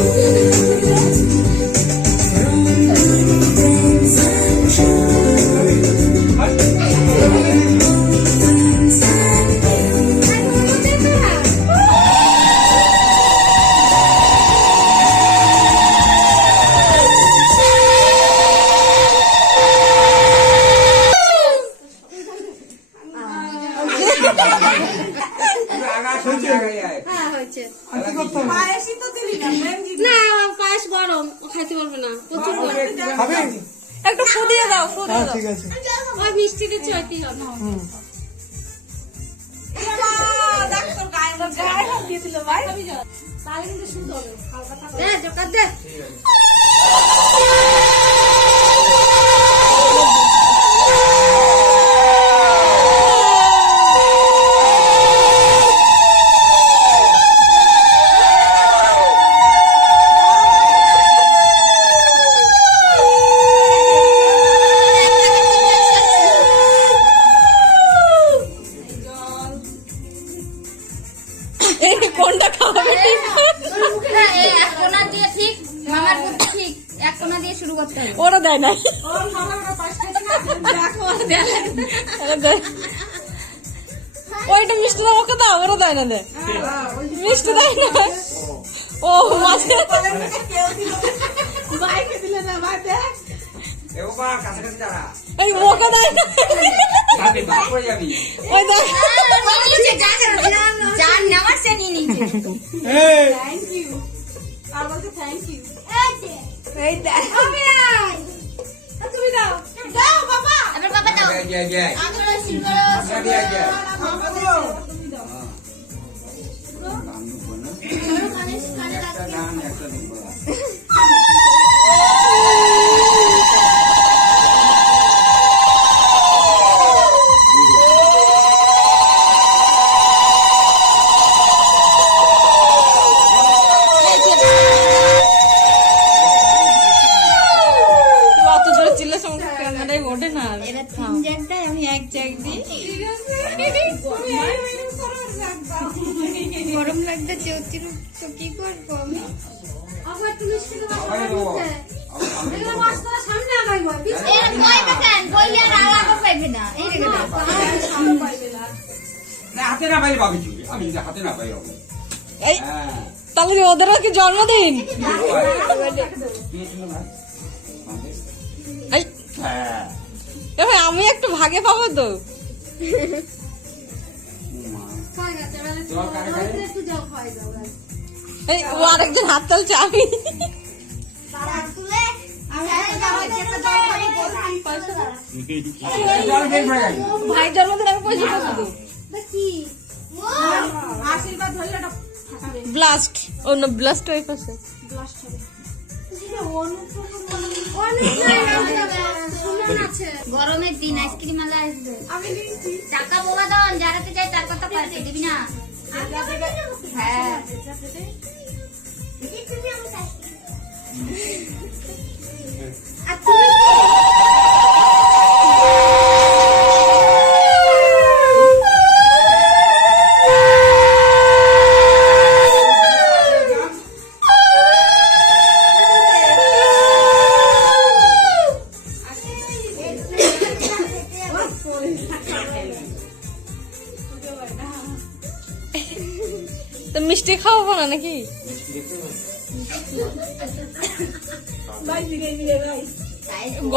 হ্যাঁ হয়েছে পায়েসই তো দিলি না মেহেন্দি না পায়েস গরম খাইতে পারবে না প্রচুর গরম একটু ফু দাও ফু হ্যাঁ ঠিক আছে। ওই মিষ্টি হবে। দিয়ে। দিল ভাই। তাহলে কিন্তু শুদ্ধ হবে হালকা দে জোকার দে। করতে হবে। ওরা দেয় না। দেখো দেয়া লাগে ওরা দেয়। ওইটা মিষ্টি না ওকে দাও ওরা দেয় না দে। মিষ্টি দেয় না। ও মাঝে। না এই ওকে দেয় না। ওই দেয় যার নেওয়ার সে নিয়ে নিচ্ছে এই। আর বলতে থ্যাংক ইউ এই দেখ। তুমি দাও। দাও বাবা। এবার বাবা দাও জয় জয় জয় জয় জয় গরম লাগতেছে অতিরিক্ত কি করব আমি? আবার দেবো। এর কইবে কেন কইলে আর আলাদা পাইবে না। এই রেখে দাও। না, হাতে না পাই পাবি আমি হাতে না পাই হবে। হ্যাঁ। তাহলে কি ওদেরও কি জন্মদিন? হ্যাঁ। ভাই আমি একটু ভাগে পাবো তো। ও আরেকজন হাত তালছে আমি ব্লাস্ট ও না ব্লাস্ট হয়ে পাশে গরমের দিন আইসক্রিম আলা আসবে। টাকা বোবা দন যারাতে যায় তার কথা পারতে দিবি না? হ্যাঁ। খাওয়াবো না নাকি?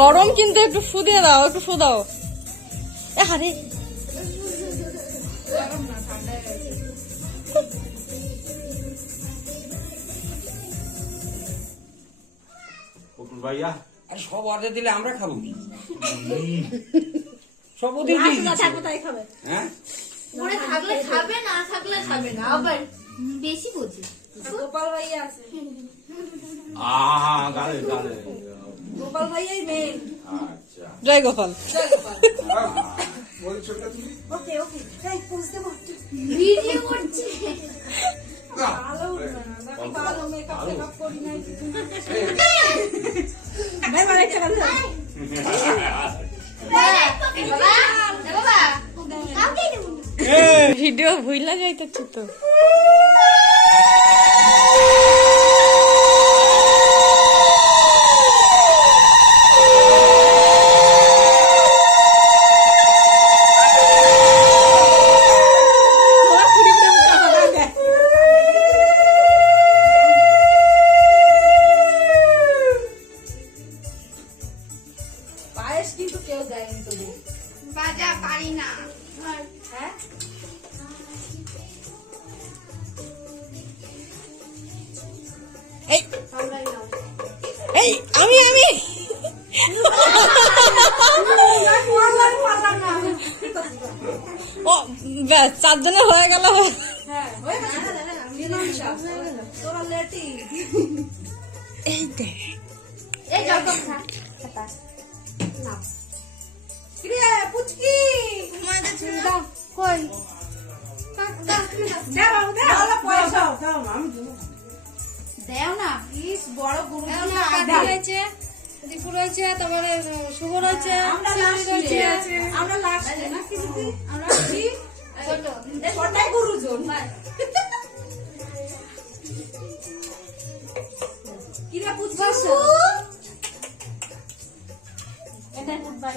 গরম কিন্তু একটু ফু দিয়ে দাও একটু ফু দাও এ হারে। ভাইয়া আর সব অর্ডার দিলে আমরা খাব কি? সব ওদের দিয়ে। হ্যাঁ? থাকলে খাবে না থাকলে খাবে না আবার বেশি বুঝি গোপাল ভাইয়া আছে আহা গালে গালে গোপাল ভাইয়াই মেন আচ্ছা জয় গোপাল বলছো না তুমি ভিডিও করছে বাবা বাবা কাউকে দেবো না। ভিডিও ভুইলা যাইতেছি তো। কিন্তু কেউ দেয়নি তুমি বাজা পারি না। হ্যাঁ? এই আমি আমি। ও ব্যাস চারজনে হয়ে গেল। এই দেখ। বড় গুরু রয়েছে দীপু রয়েছে তারপরে শুভ রয়েছে আমরা লাস্ট রয়েছে আমরা লাস্ট না? কি আমরা কি ছোট। ওটাই গুরুজন। কিরা পুচকু এটাই ফুটবল